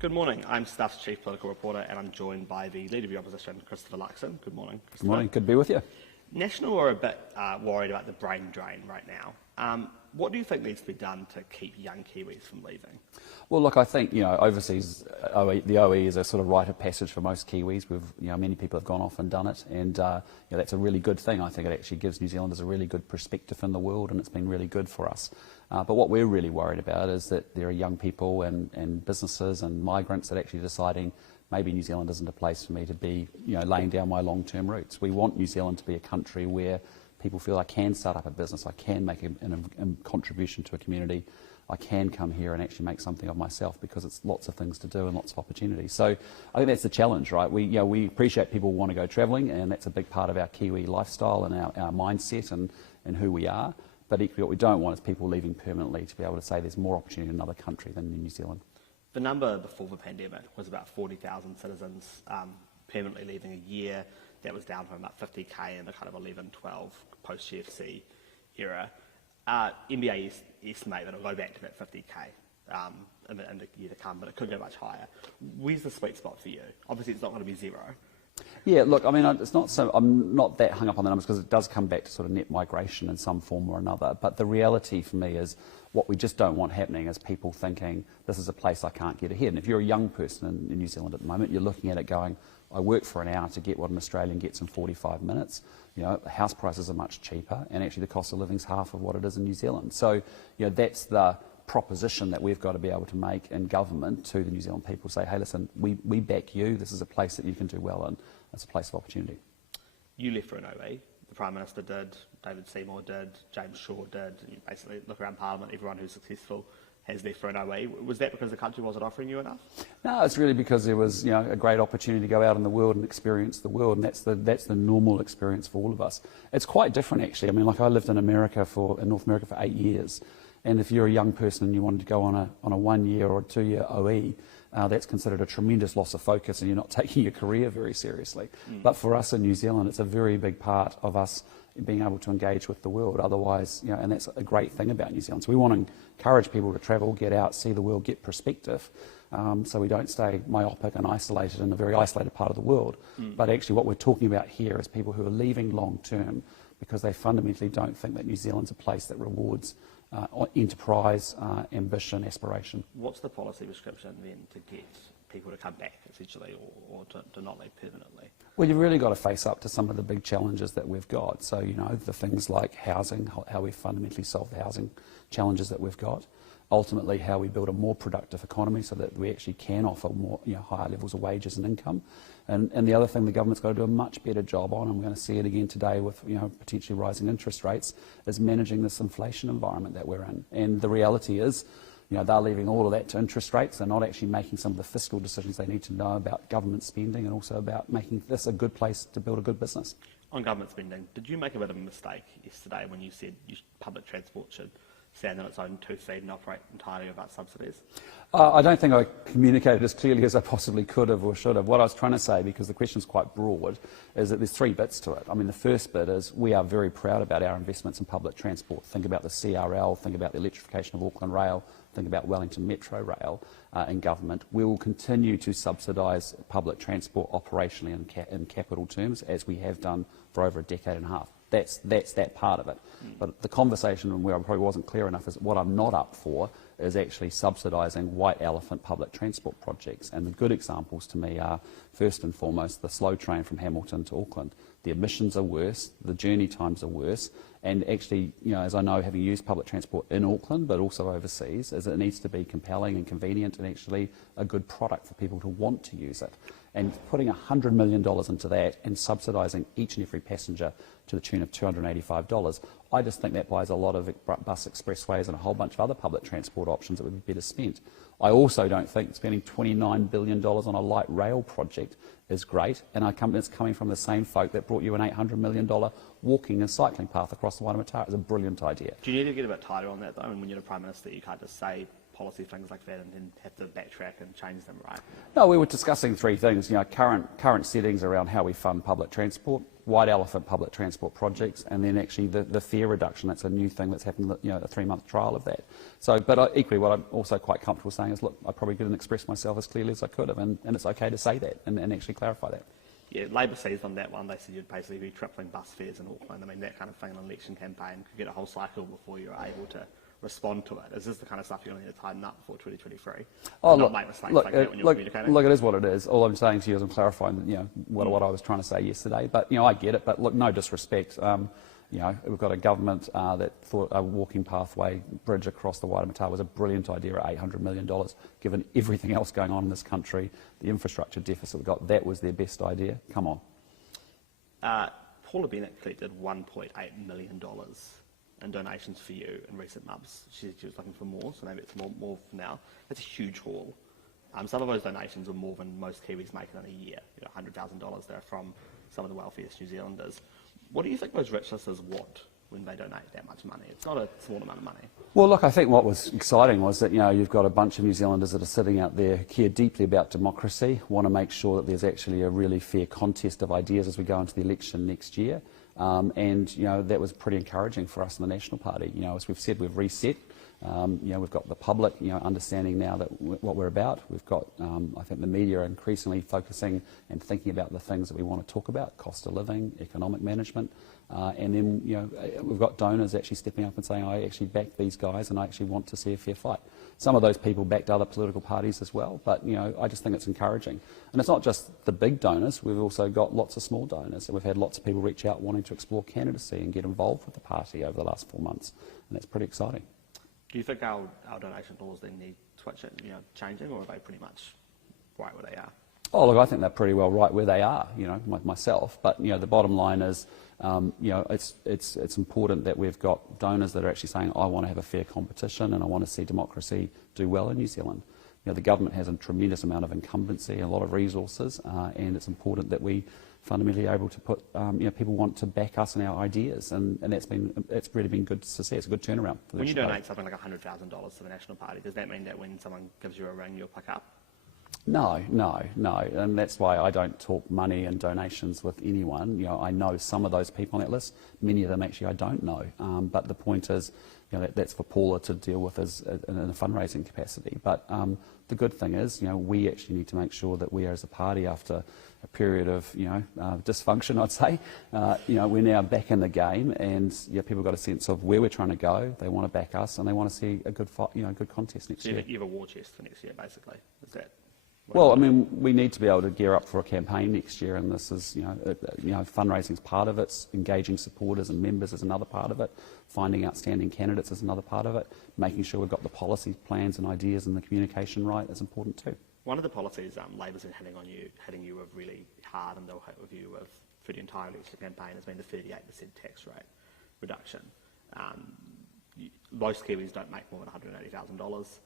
Good morning. I'm Stuff's Chief Political Reporter and I'm joined by the Leader of the Opposition, Christopher Luxon. Good morning, Christopher. Good morning. Good to be with you. National are a bit worried about the brain drain right now. What do you think needs to be done to keep young Kiwis from leaving? Well, look, I think overseas, the OE is a sort of rite of passage for most Kiwis. Many people have gone off and done it, and that's a really good thing. I think it actually gives New Zealanders a really good perspective in the world, and it's been really good for us. But what we're really worried about is that there are young people and businesses and migrants that are actually deciding maybe New Zealand isn't a place for me to be, laying down my long-term roots. We want New Zealand to be a country where people feel I can start up a business, I can make a contribution to a community, I can come here and actually make something of myself because it's lots of things to do and lots of opportunities. So I think that's the challenge, right? We appreciate people who want to go travelling, and that's a big part of our Kiwi lifestyle and our mindset and who we are. But equally what we don't want is people leaving permanently to be able to say there's more opportunity in another country than in New Zealand. The number before the pandemic was about 40,000 citizens permanently leaving a year. That was down from about 50k in the kind of 11-12 post-GFC era. NBA estimate that it'll go back to that 50k in the year to come, but it could go much higher. Where's the sweet spot for you? Obviously, it's not going to be zero. Yeah, look, I mean, I'm not that hung up on the numbers because it does come back to sort of net migration in some form or another. But the reality for me is what we just don't want happening is people thinking this is a place I can't get ahead. And if you're a young person in New Zealand at the moment, you're looking at it going, I work for an hour to get what an Australian gets in 45 minutes. House prices are much cheaper, and actually the cost of living is half of what it is in New Zealand. So, that's the proposition that we've got to be able to make in government to the New Zealand people. Say, hey, listen, we back you. This is a place that you can do well in. It's a place of opportunity. You left for an OE. The Prime Minister did, David Seymour did, James Shaw did. You basically look around Parliament, everyone who's successful has left for an OE. Was that because the country wasn't offering you enough? No, it's really because there was a great opportunity to go out in the world and experience the world, and that's the normal experience for all of us. It's quite different actually. I mean, like I lived in North America for 8 years, and if you're a young person and you wanted to go on a 1 year or a 2 year OE, that's considered a tremendous loss of focus and you're not taking your career very seriously. But for us in New Zealand, it's a very big part of us being able to engage with the world. Otherwise, and that's a great thing about New Zealand. So we want to encourage people to travel, get out, see the world, get perspective, so we don't stay myopic and isolated in a very isolated part of the world. But actually what we're talking about here is people who are leaving long term because they fundamentally don't think that New Zealand's a place that rewards enterprise, ambition, aspiration. What's the policy prescription then to get people to come back, essentially, or to not leave permanently? Well, you've really got to face up to some of the big challenges that we've got. So, the things like housing, how we fundamentally solve the housing challenges that we've got. Ultimately, how we build a more productive economy so that we actually can offer more, higher levels of wages and income. And the other thing the government's got to do a much better job on, and we're going to see it again today with potentially rising interest rates, is managing this inflation environment that we're in. And the reality is, they're leaving all of that to interest rates. They're not actually making some of the fiscal decisions they need to know about government spending and also about making this a good place to build a good business. On government spending, did you make a bit of a mistake yesterday when you said public transport should stand on its own 2 feet and operate entirely without subsidies? I don't think I communicated as clearly as I possibly could have or should have. What I was trying to say, because the question's quite broad, is that there's 3 bits to it. I mean, the first bit is we are very proud about our investments in public transport. Think about the CRL, think about the electrification of Auckland Rail, think about Wellington Metro Rail in government. We will continue to subsidise public transport operationally in capital terms, as we have done for over a decade and a half. That's that part of it. But the conversation where I probably wasn't clear enough is what I'm not up for is actually subsidising white elephant public transport projects. And the good examples to me are, first and foremost, the slow train from Hamilton to Auckland. The emissions are worse, the journey times are worse, and actually, as I know, having used public transport in Auckland, but also overseas, is it needs to be compelling and convenient and actually a good product for people to want to use it. And putting $100 million into that and subsidising each and every passenger to the tune of $285, I just think that buys a lot of bus expressways and a whole bunch of other public transport options that would be better spent. I also don't think spending $29 billion on a light rail project is great, and it's coming from the same folk that brought you an $800 million walking and cycling path across the Waitemata. It's a brilliant idea. Do you need to get a bit tighter on that, though? I mean, when you're the Prime Minister, you can't just say policy things like that and then have to backtrack and change them, right? No, we were discussing three things, current settings around how we fund public transport, white elephant public transport projects, and then actually the fare reduction. That's a new thing that's happened, a 3-month trial of that. So, but equally what I'm also quite comfortable saying is, look, I probably didn't express myself as clearly as I could have, and it's okay to say that and actually clarify that. Yeah, Labor seized on that one. They said you'd basically be tripling bus fares in Auckland. I mean, that kind of thing, an election campaign, could get a whole cycle before you're able to respond to it. Is this the kind of stuff you're going to need to tighten up before 2023? Oh, not make mistakes like that when you're communicating? Look, it is what it is. All I'm saying to you is I'm clarifying what I was trying to say yesterday. But, I get it. But look, no disrespect. We've got a government that thought a walking pathway bridge across the Waitemata was a brilliant idea at $800 million, given everything else going on in this country, the infrastructure deficit we've got. That was their best idea. Come on. Paula Bennett collected $1.8 million in donations for you in recent months. She was looking for more, so maybe it's more for now. That's a huge haul. Some of those donations are more than most Kiwis make in a year. $100,000 they're from some of the wealthiest New Zealanders. What do you think those rich listers want when they donate that much money? It's not a small amount of money. Well, look, I think what was exciting was that, you've got a bunch of New Zealanders that are sitting out there, care deeply about democracy, want to make sure that there's actually a really fair contest of ideas as we go into the election next year. That was pretty encouraging for us in the National Party. As we've said, we've reset. We've got the public, understanding now that what we're about. We've got, I think, the media increasingly focusing and thinking about the things that we want to talk about: cost of living, economic management, and then we've got donors actually stepping up and saying, "I actually back these guys, and I actually want to see a fair fight." Some of those people backed other political parties as well, but I just think it's encouraging. And it's not just the big donors. We've also got lots of small donors, and we've had lots of people reach out wanting to explore candidacy and get involved with the party over the last 4 months, and that's pretty exciting. Do you think our donation laws then need changing, or are they pretty much right where they are? Oh, look, I think they're pretty well right where they are, myself. But, the bottom line is, it's important that we've got donors that are actually saying, I want to have a fair competition and I want to see democracy do well in New Zealand. The government has a tremendous amount of incumbency and a lot of resources, and it's important that we fundamentally able to put, people want to back us and our ideas, and it's really been good to see. It's a good turnaround for the When you National donate Party. something like $100,000 to the National Party, does that mean that when someone gives you a ring, you'll pick up? No, and that's why I don't talk money and donations with anyone. I know some of those people on that list. Many of them actually I don't know. But the point is, that's for Paula to deal with as in a fundraising capacity. But the good thing is, we actually need to make sure that we, as a party, after a period of dysfunction, I'd say, we're now back in the game, and people got a sense of where we're trying to go. They want to back us, and they want to see a good fight, good contest next year. You have a war chest for next year, basically. Is that? Well, I mean, we need to be able to gear up for a campaign next year, and this is, fundraising is part of it. Engaging supporters and members is another part of it. Finding outstanding candidates is another part of it. Making sure we've got the policy plans and ideas and the communication right is important too. One of the policies Labor's been hitting you with really hard, and they'll hit with you with for the entire election campaign, has been the 38% tax rate reduction. Most Kiwis don't make more than $180,000.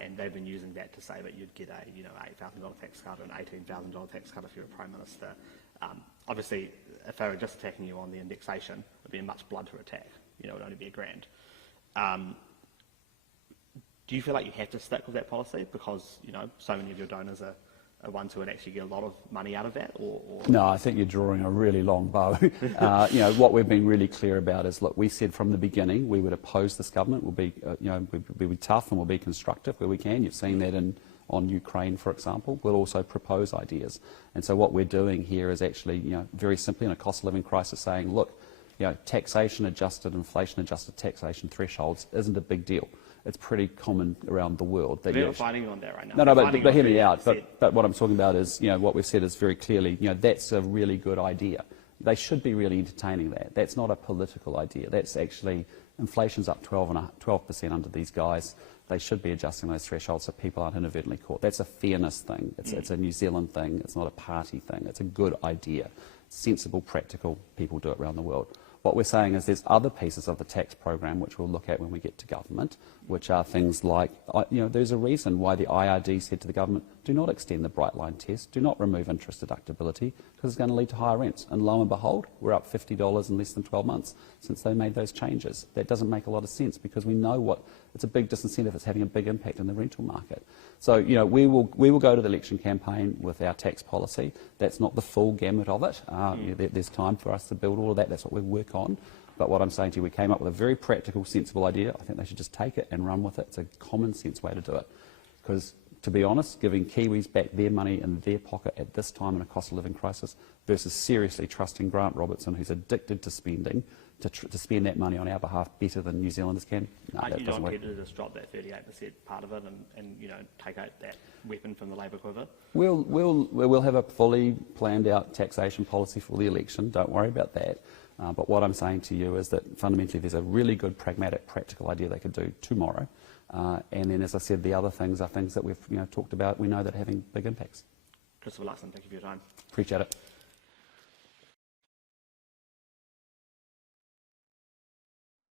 And they've been using that to say that you'd get a $8,000 tax cut or an $18,000 tax cut if you're a Prime Minister. Obviously, if they were just attacking you on the indexation, it'd be a much blunter attack. It would only be $1,000. Do you feel like you have to stick with that policy because so many of your donors are ones who would actually get a lot of money out of that? Or? No, I think you're drawing a really long bow. What we've been really clear about is, look, we said from the beginning we would oppose this government. We'll be, we'll be tough and we'll be constructive where we can. You've seen that on Ukraine, for example. We'll also propose ideas. And so what we're doing here is actually, very simply in a cost of living crisis saying, look, taxation adjusted, inflation adjusted taxation thresholds isn't a big deal. It's pretty common around the world. That they're fighting on that right now. No, but hear me out. But what I'm talking about is, what we've said is very clearly, that's a really good idea. They should be really entertaining that. That's not a political idea. That's actually, inflation's up 12% under these guys. They should be adjusting those thresholds so people aren't inadvertently caught. That's a fairness thing. It's a New Zealand thing. It's not a party thing. It's a good idea. Sensible, practical, people do it around the world. What we're saying is there's other pieces of the tax program which we'll look at when we get to government, which are things like, there's a reason why the IRD said to the government, do not extend the bright line test, do not remove interest deductibility, because it's going to lead to higher rents. And lo and behold, we're up $50 in less than 12 months since they made those changes. That doesn't make a lot of sense, because we know it's a big disincentive. It's having a big impact in the rental market. So, we will go to the election campaign with our tax policy. That's not the full gamut of it. There's time for us to build all of that. That's what we work on. But what I'm saying to you, we came up with a very practical, sensible idea. I think they should just take it and run with it. It's a common sense way to do it. Because, to be honest, giving Kiwis back their money in their pocket at this time in a cost of living crisis versus seriously trusting Grant Robertson, who's addicted to spending, to spend that money on our behalf better than New Zealanders can, that you doesn't don't work. need to just drop that 38% part of it and take out that weapon from the Labour quiver? We'll have a fully planned out taxation policy for the election. Don't worry about that. But what I'm saying to you is that fundamentally there's a really good, pragmatic, practical idea they could do tomorrow. And then, as I said, the other things are things that we've talked about. We know that are having big impacts. Christopher Luxon, thank you for your time. Appreciate it.